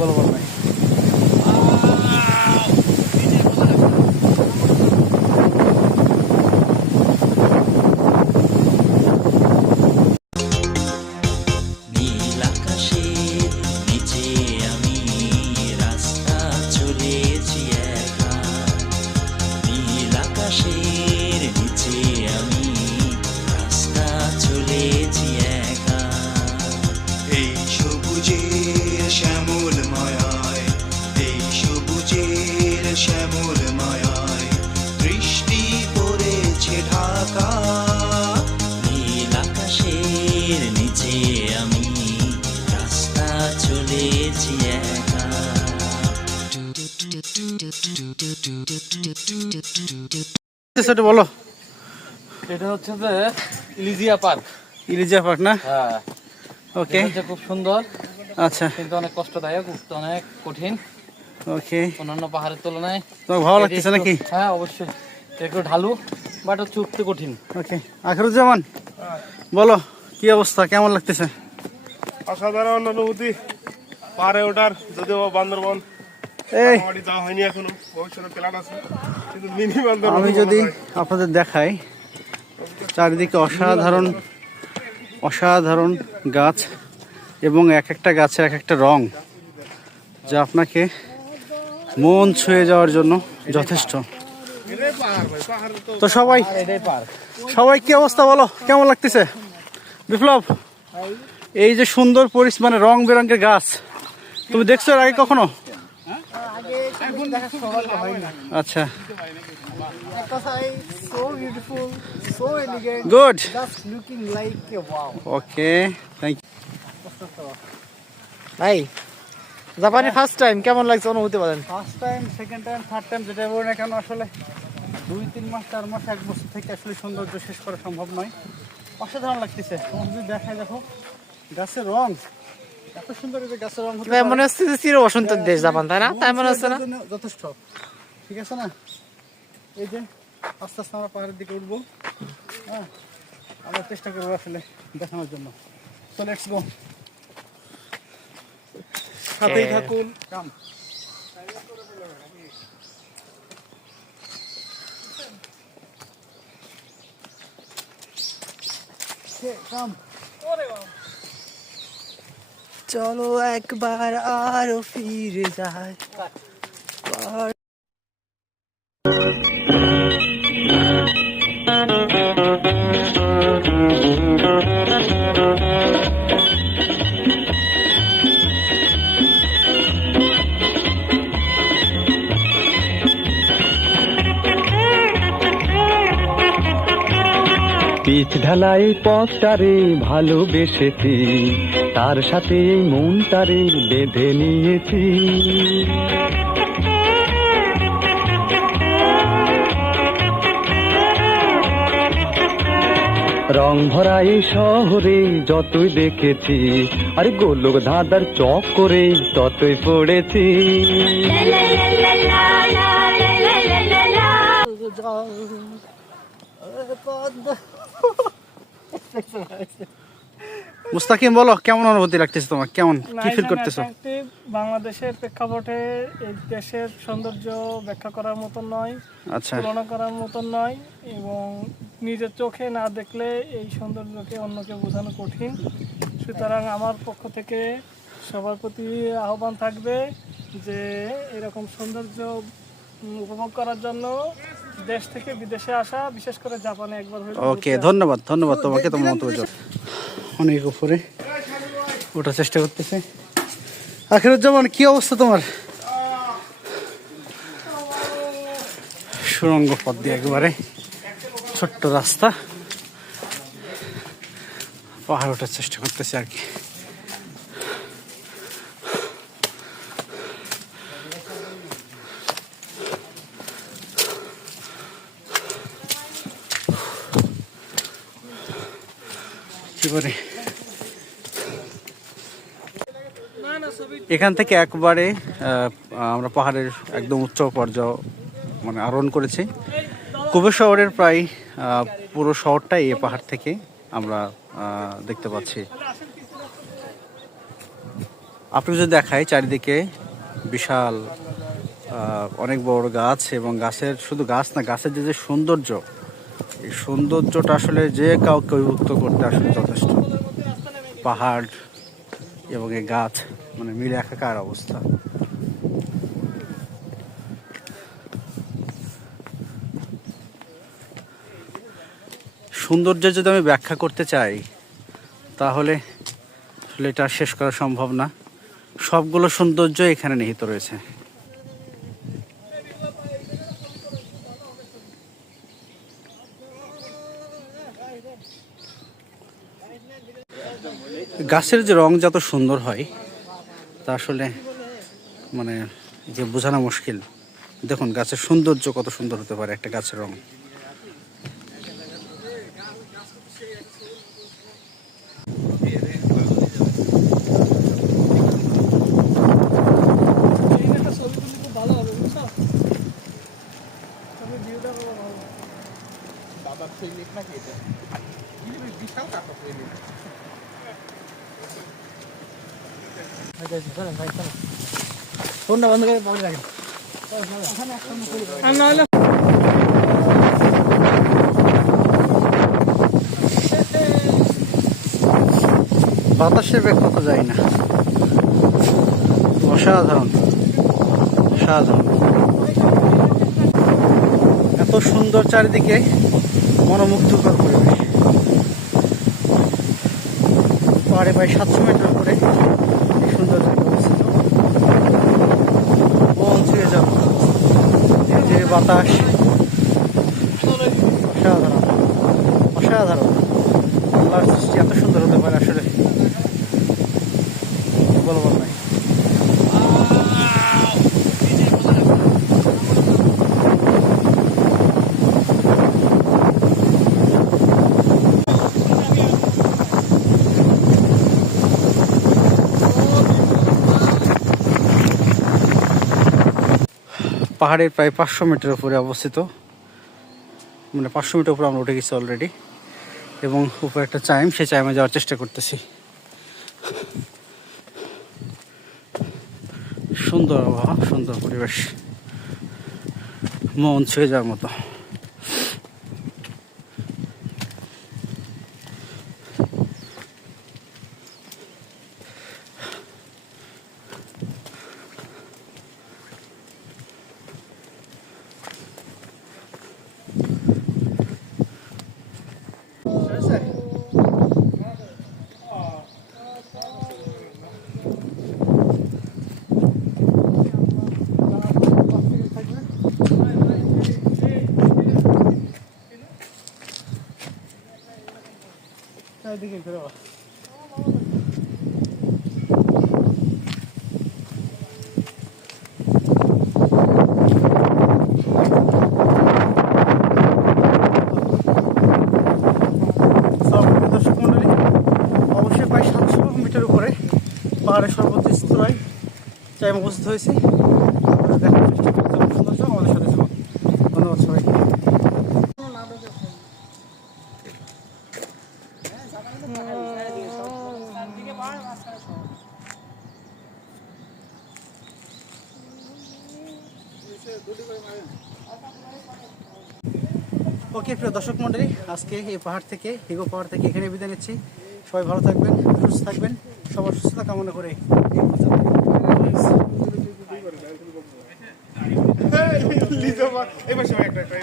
বলবার নাই। শ্যামল মায়ায় বৃষ্টি পড়েছে ঢাকা, নীল আকাশের নিচে আমি রাস্তা চলেছি একা। সেটা বলো। এটা হচ্ছে যে ইলিজিয়া পার্ক। ইলিজিয়া পার্ক না? হ্যাঁ, ওকে, খুব সুন্দর। আচ্ছা, কিন্তু অনেক কষ্টদায়ক, উঠতে অনেক কঠিন ওকে। অন্যান্য পাহাড়ের তুলনায়। তোমার ভালো লাগতেছে নাকি? হ্যাঁ অবশ্যই, একটু ঢালু বাট হচ্ছে উঠতে কঠিন। ওকে, আখরুজ্জামান বলো কি অবস্থা, কেমন লাগতেছে? অসাধারণ অনুভূতি পাহাড়ে ওঠার। যদিও বান্দরবন যাওয়া হয়নি এখনো, ভবিষ্যতে প্ল্যান আছে, কিন্তু মিনি বান্দরবন। আমি যদি আপনাদের দেখাই, চারিদিকে অসাধারণ অসাধারণ গাছ এবং এক একটা গাছের এক একটা রং, যা আপনাকে মন ছুঁয়ে যাওয়ার জন্য যথেষ্ট। তো সবাই সবাই কি অবস্থা বলো, কেমন লাগতেছে? বিপ্লব, এই যে সুন্দর মানে রং বেরঙের গাছ, তুমি দেখছো এর আগে কখনো? আচ্ছা, গুড, ওকে, থ্যাংক ইউ। ভাই, জাপানে ফার্স্ট টাইম কেমন লাগছে অনুভূতি বলেন? First time, second time, third time, যেটা বলি না কেন, আসলে 2-3 মাস 4 মাস 1 বছর থেকে আসলে সৌন্দর্য শেষ করা সম্ভব নয়। অসাধারণ লাগতেছে। তোমার যদি দেখায়, দেখো গাছের রং এত সুন্দর, যে গাছের রং মনে হচ্ছে যে চির বসন্তের দেশ জাপান, তাই না? তাই মনে হচ্ছে না? যথেষ্ট, ঠিক আছে না? এই যে আস্তে আস্তে আমরা পাহাড়ের দিকে উঠবো। হ্যাঁ, আমরা চেষ্টা করবো আসলে দেখানোর জন্য। সো লেটস গো, সাথেই থাকুন। কাম, চলো একবার আরো ফিরে যায়। পিচ ঢালাই পথটারে ভালোবেসেছি, তার সাথে এই মনটারে বেঁধে নিয়েছি। রং ভরা এই শহরে যতই দেখেছি, আরে গোলক ধাঁধার চক করে ততই পড়েছি। মুস্তাকিম বলো, কেমন অনুভূতি লাগতেছে তোমার, কেমন কি ফিল করতেছো? বাংলাদেশের প্রেক্ষাপটে এই দেশের সৌন্দর্য ব্যাখ্যা করার মতন নয়, আচ্ছা, তুলনা করার মতন নয়, এবং নিজের চোখে না দেখলে এই সৌন্দর্যকে অন্যকে বোঝানো কঠিন। সুতরাং আমার পক্ষ থেকে সবার প্রতি আহ্বান থাকবে যে এরকম সৌন্দর্য উপভোগ করার জন্য দেশ থেকে বিদেশে আসা, বিশেষ করে জাপানে একবার হলে। ওকে, ধন্যবাদ ধন্যবাদ তোমাকে, তোমার মন্তব্য। অনেক উপরে ওঠার চেষ্টা করতেছে। আখিরুজ্জামান, কি অবস্থা তোমার? সুড়ঙ্গ পথ দিয়ে একেবারে ছোট্ট রাস্তা, পাহাড় ওঠার চেষ্টা করতেছে আর কি। এখান থেকে একবারে আমরা পাহাড়ের একদম উচ্চ পর্যায় মানে আরোহণ করেছি। কুবে শহরের প্রায় পুরো শহরটাই এই পাহাড় থেকে আমরা দেখতে পাচ্ছি। আপনি যদি দেখাই চারিদিকে বিশাল অনেক বড় গাছ, এবং গাছের শুধু গাছ না, গাছের যে সৌন্দর্য, এই সৌন্দর্যটা আসলে যে কাউকে অভিভূত করতে আসলে যথেষ্ট। পাহাড় এবং এই গাছ মানে মিলে একাকার অবস্থা। সৌন্দর্যের যদি আমি ব্যাখ্যা করতে চাই তাহলে আসলে এটা শেষ করা সম্ভব না। সবগুলো সৌন্দর্য এখানে নিহিত রয়েছে। গাছের যে রং যত সুন্দর হয় তা আসলে মানে যে বোঝানো মুশকিল। দেখুন গাছের সৌন্দর্য কত সুন্দর হতে পারে একটা গাছের রং। একটা ছবি তুলি খুব ভালো হবে, বুঝছো? তবে ভিউটা ভালো হবে। ফোনটা বন্ধ করে পকেটে রাখেন। আর নাহলে বাতাসের বেগ কত যায় না, অসাধারণ অসাধারণ। এত সুন্দর চারিদিকে মনোমুগ্ধকর পরিবেশ। পাহাড়ে প্রায় 700 মিটার করে এই সুন্দর জায়গা অবস্থিত। মন ছুঁয়ে যাবে, যে বাতাস অসাধারণ অসাধারণ। আল্লাহর সৃষ্টি এত সুন্দর হতে পারে আসলে বলবার নাই। পাহাড়ের প্রায় 500 মিটার উপরে অবস্থিত, মানে 500 মিটার উপরে আমরা উঠে গেছি অলরেডি, এবং উপরে একটা চাইম, সেই চাইমে যাওয়ার চেষ্টা করতেছি। সুন্দর আবহাওয়া, সুন্দর পরিবেশ, মন ছুঁয়ে যাওয়ার মতো। চারিদিকে ঘুরে বা দর্শক মন্ডলী, অবশ্যই প্রায় 700 মিটার উপরে পাহাড়ের সর্বোচ্চ স্তরায় চাই উপস্থিত হয়েছি। দেখার চেষ্টা করতে সৌন্দর্য আমাদের সাথে থাকুন। ধন্যবাদ সবাইকে। ওকে প্রিয় দর্শক মন্ডলী, আজকে এই পাহাড় থেকে, হিগো পাহাড় থেকে এখানে বিদায় নিচ্ছি। সবাই ভালো থাকবেন, সুস্থ থাকবেন, সবার সুস্থতা কামনা করে এই পাশে একটা